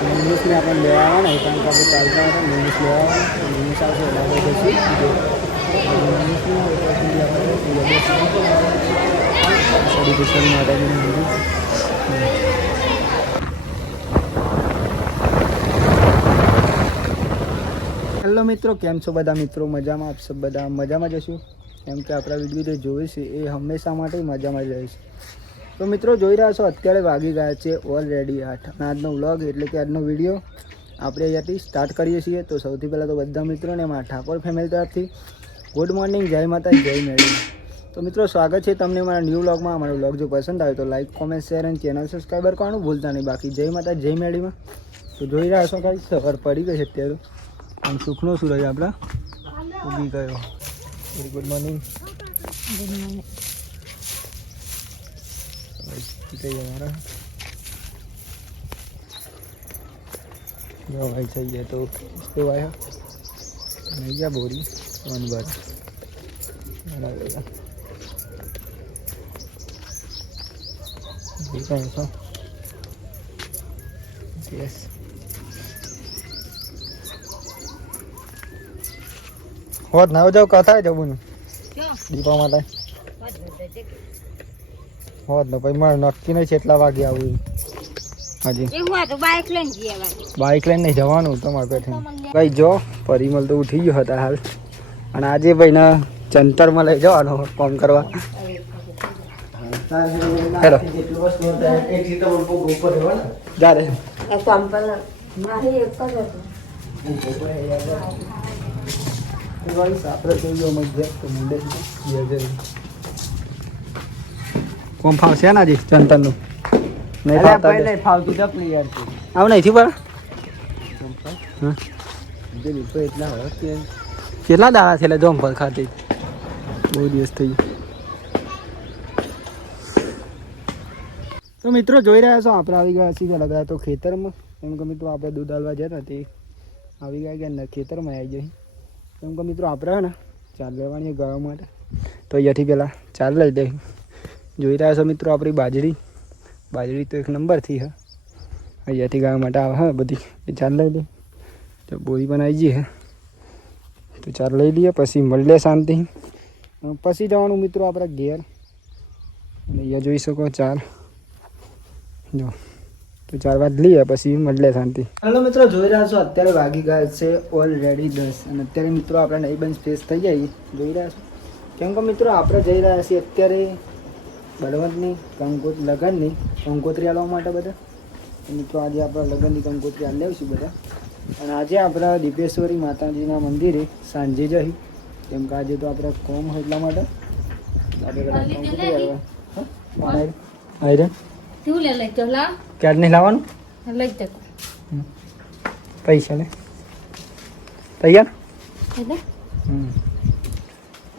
ઇંગ્લિશને આપણે લેવા આવવાના કારણ કે આપણે ચાલતા હતા ઇંગ્લિશ લેવા આવવાના ઇંગ્લિશ આવશે સ્ટડી પુસ્તક માતાજીનું મંદિર હેલો મિત્રો, કેમ છો બધા મિત્રો? મજામાં આપ બધા? મજામાં જશું કેમ કે આપણા વીડિયો જે જોવે છે, એ હંમેશા માટે મજામાં જ રહે છે. તો મિત્રો જોઈ રહ્યા છો, અત્યારે વાગી ગયા છે ઓલરેડી આઠ. આજનો વ્લોગ એટલે કે આજનો વીડિયો આપણે અહીંયાથી સ્ટાર્ટ કરીએ છીએ. તો સૌથી પહેલાં તો બધા મિત્રોને એમાં ઠાકોર ફેમિલી તરફથી ગુડ મોર્નિંગ જય માતા જય મેળી. તો મિત્રો સ્વાગત છે તમને મારા ન્યૂ વ્લોગમાં અમારો વ્લોગ જો પસંદ આવે તો લાઈક કોમેન્ટ શેર અને ચેનલ સબસ્ક્રાઈબર કરવાનું ભૂલતા નહીં. બાકી જય માતા જય મેળીમાં. તો જોઈ રહ્યા છો કાંઈ સવાર પડી ગઈ છે અત્યારે. આમ સુખનો સૂરજ આપણા ઉગી ગયો. Good morning good morning અમારા જો ભાઈ થઈ ગયા તો इसके वाया नहीं गया बोरी वन बार बराबर ठीक है ऐसा यस હોત ના જાવ કથા જવું દીપા માટે હોત ને પછી મારે નક્કી નહીં છે એટલા વાગે આવું. હાજી. બાઇક લઈને નહીં જવાનું તમારે પેઠે ભાઈ જો પરિમલ તો ઉઠી ગયો હતા હાલ. અને આજે ભાઈને જંતરમાં લઈ જવાનો ફોન કરવા. હેલો. જા રે કોમ ફાવશે ને આજે જંતરનું. નહીં ફાવતા નહીં ફાવતું તકલી યાર આવ નહીં થયું બરા કેટલા દાડા છે લે જોમ પર ખાતી? બહુ દિવસ થઈ તો મિત્રો જોઈ રહ્યા છો આપણે આવી ગયા છીએ પહેલાં તો ખેતરમાં. એમ કે મિત્રો આપણે દૂધ હાલવા જતા તે આવી ગયા કે ખેતરમાં આવી જઈ એમ કે મિત્રો આપણે હે ને ચાલ લેવાની ગવા માટે. તો અહીંયાથી પહેલાં ચાલ લઈ દઈ જોઈ રહ્યા છો મિત્રો આપણી બાજરી. બાજરી તો એક નંબરથી હા. અહીંયાથી ગાવા માટે આવે, હા, બધી. એ ચાલ લઈ લે. તો બોરી પણ આવી હે. તો ચાલ લઈ લઈએ પછી મળીએ શાંતિ. પછી જવાનું મિત્રો આપણા ઘેર. અને અહીંયા જોઈ શકો ચાર જો. તો ચાર વાત લઈએ, પછી મળીએ શાંતિ. હેલો મિત્રો, જોઈ રહ્યા છો, અત્યારે વાગી ગયા છે ઓલરેડી દસ. અને અત્યારે મિત્રો આપણે નહીં બંધ ફેસ થઈ જાય જોઈ રહ્યા છો? કેમ કે મિત્રો, આપણે જઈ રહ્યા છીએ અત્યારે બળવંતની કંકોત લગ્નની કંકોત્રી આલવા માટે બધા. તો મિત્રો આજે આપણા લગ્નની કંકોત્રી આલી લાવીશું બધા. અને આજે આપણા દીપેશ્વરી માતાજીના મંદિરે સાંજે જઈ કેમ કે આજે તો આપણે કોમ હોય એટલા માટે. આપણે બધા કંકોત્રી આલવા. હા? આયરન? આયરન તું લે લઈ તો લાવ ક્યારે નહીં લાવવાનું? લઈ જતો પૈસા લે. તૈયાર? એટલે હમ.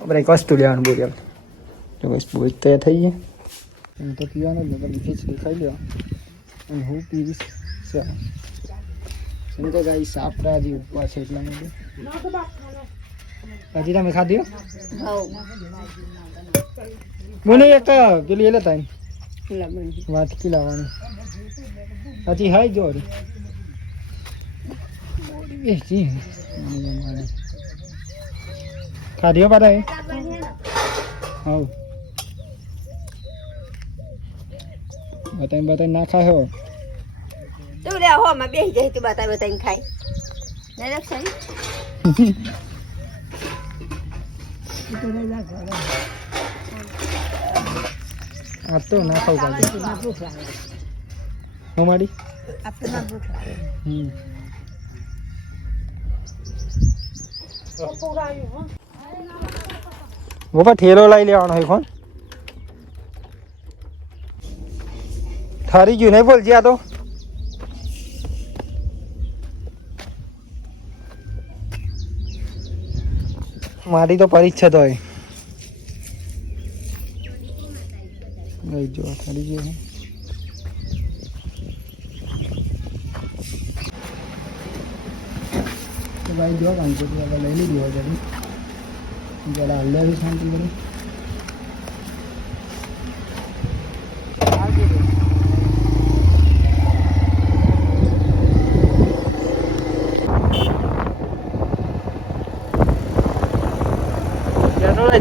આપણે એક વસ્તુ લેવાનું બોલ યાર જો બસ બોલ તૈયાર થઈ ગયા. એમ તો પીવાનો જ તમે ખીચડી ખાઈ લો અને હું પીવીશ. ચા એમ તો ગાઈ સાપરા જે ઉપવા છે એટલા માટે? હજી તમે ખાધી મને એક પેલી એ લેતા વાટકી લાવવાની હજી હાઈ જો. રે ખાધ્યો પાછા એ? હવ. બતાવી બતાવી ના ખાય હો તું લે હો માં બેસી જાય તું બતાવી બતાવીને ખાય ને રક્ષા આ તો ના ખાવ કાઢે હું માડી આપણે ભૂખ લાગે હમ બાપા ઠેલો લઈ લેવાનો હોય કોણ ઠરી ગયું નહીં બોલજી આ તો મારી તો પરીક્ષા તો હોય લઈ જો ઠરી ગયું છે. તો ભાઈ જો કંકોત્રી આપણે લઈ લીધી હોય જરી જરા હલ્યા શાંતિ કરી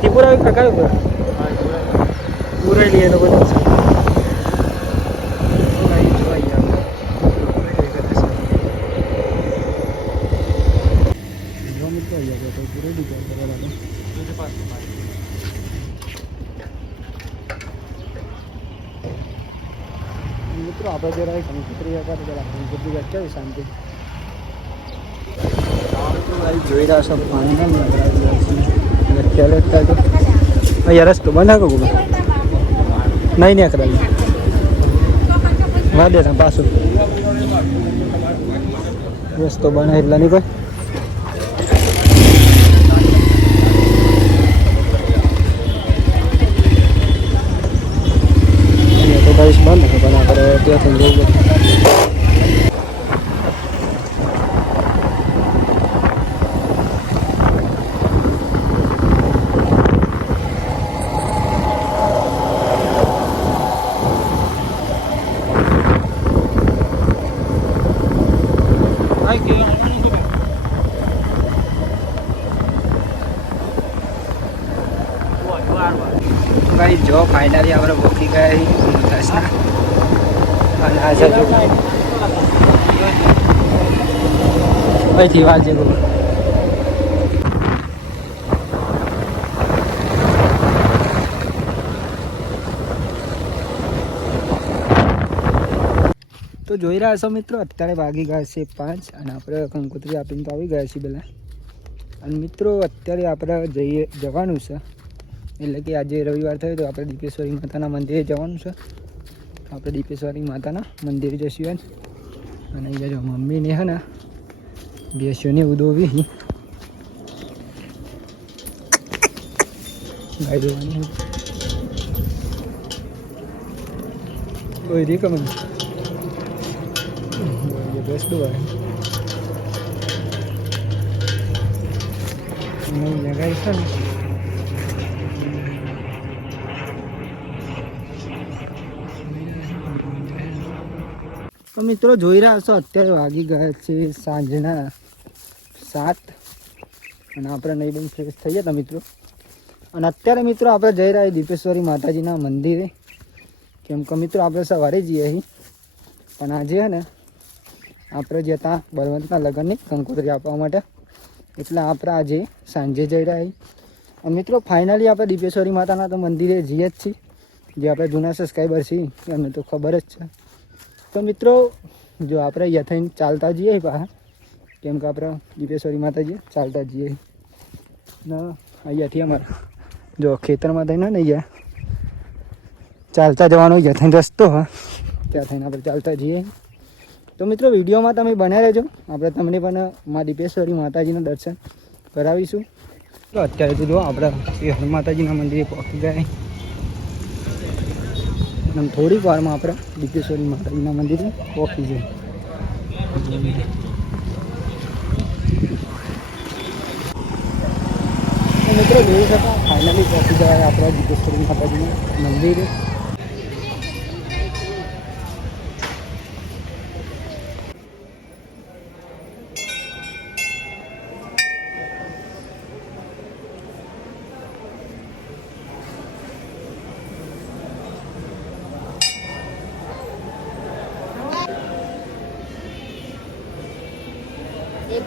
અહીંથી પુરાવી કે કયું પુરા પુરાઈ લઈએ તો બધું મિત્રો આપણે જરા એક કંકોત્રી જરા કંકોત્રી અટકાવી શાંતિ. જોઈ રહ્યા છો પાણી ખ્યાલ હતા તો અહીંયા રસ્તો બનાવો ગુરુ નહીં નીકળાવી વાદે છે પાછું રસ્તો બને એટલે નહીં કોઈ અહીંયા તો કઈ બંધ છે પણ આપણે ત્યાંથી જવું પડે ભાઈ જો ફાઇનલી આપણે પહોંચી ગયા છીએ અને આ છે જો વાંચે ગો તો જોઈ રહ્યા છો મિત્રો, અત્યારે વાગી ગયા છે પાંચ અને આપણે કંકોત્રી આપીને તો આવી ગયા છીએ પહેલાં અને મિત્રો, અત્યારે આપણે જઈએ, જવાનું છે. એટલે કે આજે રવિવાર થયો તો આપણે દીપેશ્વરી માતાના મંદિરે જવાનું છે. આપણે દીપેશ્વરી માતાના મંદિરે જઈશું અને અહીંયા જો મમ્મીને હે ને બેસ્યોને ઉદોવી ગાઈ જોવાની. કોઈ રી દો ગાય છે ને. તો મિત્રો જોઈ રહ્યા છો, અત્યારે વાગી ગયા છે સાંજના સાત. અને આપણે નહીં બની ફ્રેશ થઈ ગયા મિત્રો. અને અત્યારે મિત્રો આપણે જઈ રહ્યા દીપેશ્વરી માતાજીના મંદિરે. કેમ કે મિત્રો આપણે સવારે જઈએ અહીં પણ આજે છે ને આપણે જતા બળવંતના લગ્નની કંકોત્રી આપવા માટે. એટલે આપણે આજે સાંજે જઈ રહ્યા મિત્રો ફાઇનલી આપણે દીપેશ્વરી માતાના તો મંદિરે જઈએ જ છીએ. જે આપણે જૂના સબસ્ક્રાઈબર છીએ એમને તો ખબર જ છે. તો મિત્રો, જો આપણે અહીંયા ચાલતા જઈએ બહાર કેમ કે આપણે દીપેશ્વરી માતા જઈએ ચાલતા જઈએ. અહીંયાથી અમારે, જો ખેતરમાં થઈને ને અહીંયા, ચાલતા જવાનો, અહીંયા રસ્તો, હા. ત્યાં થઈને આપણે ચાલતા જઈએ. તો મિત્રો, વિડીયોમાં તમે બન્યા રહેજો. આપણે તમને પણ મા દીપેશ્વરી માતાજીના દર્શન કરાવીશું. તો અત્યારે તો જો આપણે હનુમાન માતાજીના મંદિરે પહોંચી ગયા. અને થોડીક વારમાં આપણે દીપેશ્વરી માતાજીના મંદિરે પહોંચી જઈએ. મિત્રો, જોઈ શકો ફાઇનલી પહોંચી ગયા આપણા દીપેશ્વરી માતાજીના મંદિરે.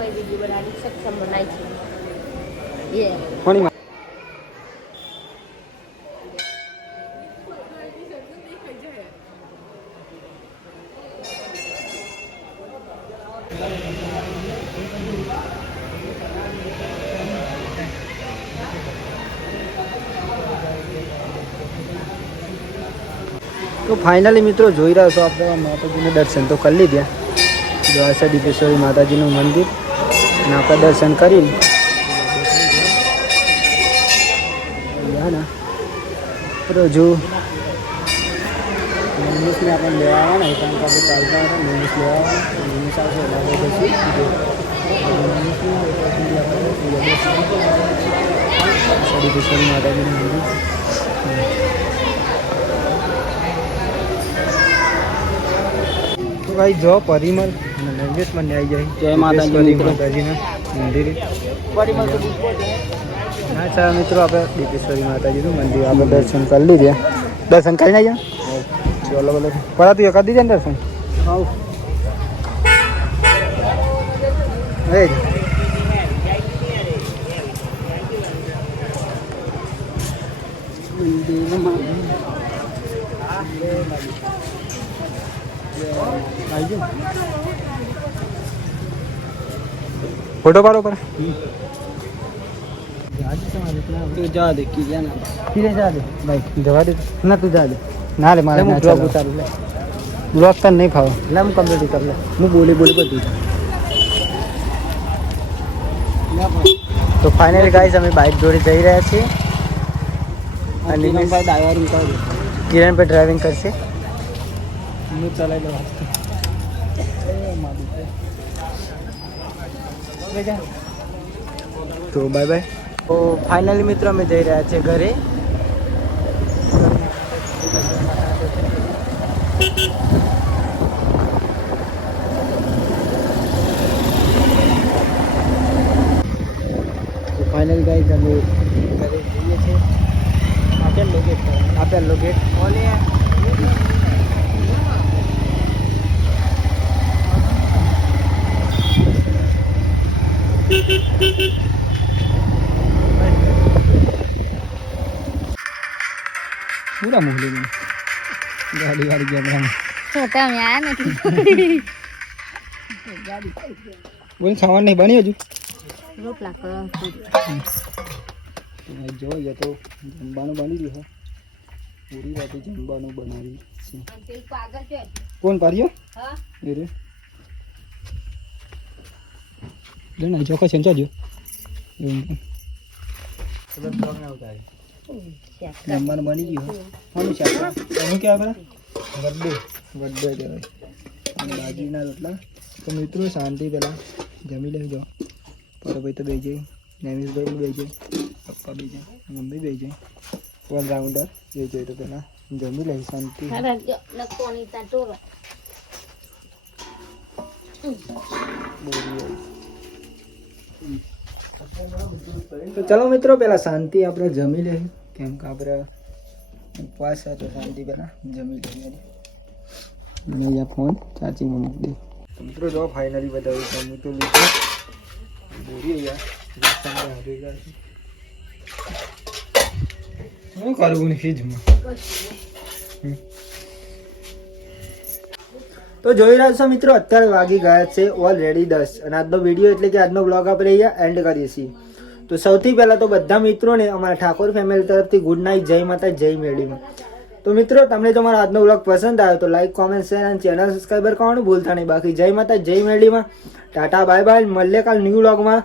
એ વીડિયો બનાવી સક્ષમ બનાવી છે. તો ફાઇનલી મિત્રો જોઈ રહ્યા છો આપણે માતાજીને દર્શન તો કરી લીધા. દ્વારસા દીપેશ્વરી માતાજીનું મંદિર. અને આપણે દર્શન કરીને અહીંયા ને રોજુ મેનુસને આપણે લેવા આવવાના છે કારણ કે આપણે ચાલતા હતા મેનુસ લેવા આવવાના મેનુસ આવશે એટલે આપણે પછી મેનુસની આવે તો સુધી આપણે દીપેશ્વરી માતાજીનું મંદિર તો ભાઈ જો પરિમલ અને નંદેશ બંને આવી જાય જય માતાજી દીપેશ્વરી મિત્રો. માતાજીના મંદિરે પરિમલ તો અચ્છા મિત્રો આપણે દીપેશ્વરી માતાજીનું મંદિર આપણે દર્શન કરી લીધે દર્શન કરીને આવ્યા ચલો બોલો પડા તું એકાદ દીધે ને દર્શન આવ હવે ફોટો પાડો પર. ના. જા દે. ભાઈ જવા દે ના તું ના રે મારે બ્લોગ. ઉતારું લે. બ્લોગ તને નહીં ફાવે. એટલે હું કમ્પ્લીટ કર લે. હું બોલી બોલી બધું. તો ફાઇનલી ગાઈઝ અમે બાઇક જોડે જઈ રહ્યા છીએ. આ નીલમ ભાઈ ડ્રાઈવર ઉતાર દે કિરણ પર ડ્રાઈવિંગ કરશે. હું ચલાવી લઉં એ મારું તો બાય બાય તો ફાઇનલી મિત્રો અમે જઈ રહ્યા છીએ ઘરે. તો ફાઇનલી ગાઈસ અમે ઘરે જઈએ છીએ આપેલ લોકેટ આપેલ લોકેટ ઓલે પૂરા મોકલી ગાડી વાળી ગયા તમે આયા નથી. બોલ સામાન નહીં બની હજુ? રોટલા કરો જોઈએ તો જમવાનું બની રહ્યું પૂરી રાતે જમવાનું બનાવી છે. કોણ પાર્યો એ રે લે ચોક્કસ ચોખ્ખા સંચાજો એવું જમવાનું બની ગયો. કોનું શાક તમે ક્યાં આપણે વડે વડે કહેવાય. અને બાજરીના રોટલા. તો મિત્રો શાંતિ પહેલાં જમી લેજો. ભાઈ તો બે જાય. નૈમિષભાઈ બે જાય. પપ્પા બે જાય. મમ્મી બે જાય. ઓલ રાઉન્ડર બે જાય તો પહેલાં જમી લઈ શાંતિ. તો ચલો મિત્રો, પેલા શાંતિ આપણે જમી લઈએ. કેમ કે આપણે ઉપવાસ તો શાંતિ પહેલા જમી લઈએ. અને અહીંયા ફોન ચાર્જિંગમાં મૂકી દે. મિત્રો, જો ફાઇનલી બતાવ્યું જમી તો લીધું. રસ્તામાં હારી શું કરવું ને ફીજમાં તો જોઈ રહ્યા છો મિત્રો, અત્યારે વાગી ગયા છે ઓલરેડી દસ. અને આજનો વીડિયો એટલે કે આજનો બ્લોગ આપણે અહીંયા એન્ડ કરીએ છીએ. તો સૌથી પહેલાં તો બધા મિત્રોને અમારા ઠાકોર ફેમિલી તરફથી ગુડ નાઇટ જય માતા, જય મેળીમાં. તો મિત્રો, તમને જો મારો આજનો બ્લોગ પસંદ આવ્યો તો લાઈક કોમેન્ટ શેર અને ચેનલ સબસ્ક્રાઈબર કરવાનું ભૂલતા નહીં. બાકી જય માતા, જય મેળીમાં. ટાટા બાય બાય મળીએ કાલ ન્યૂ બ્લોગમાં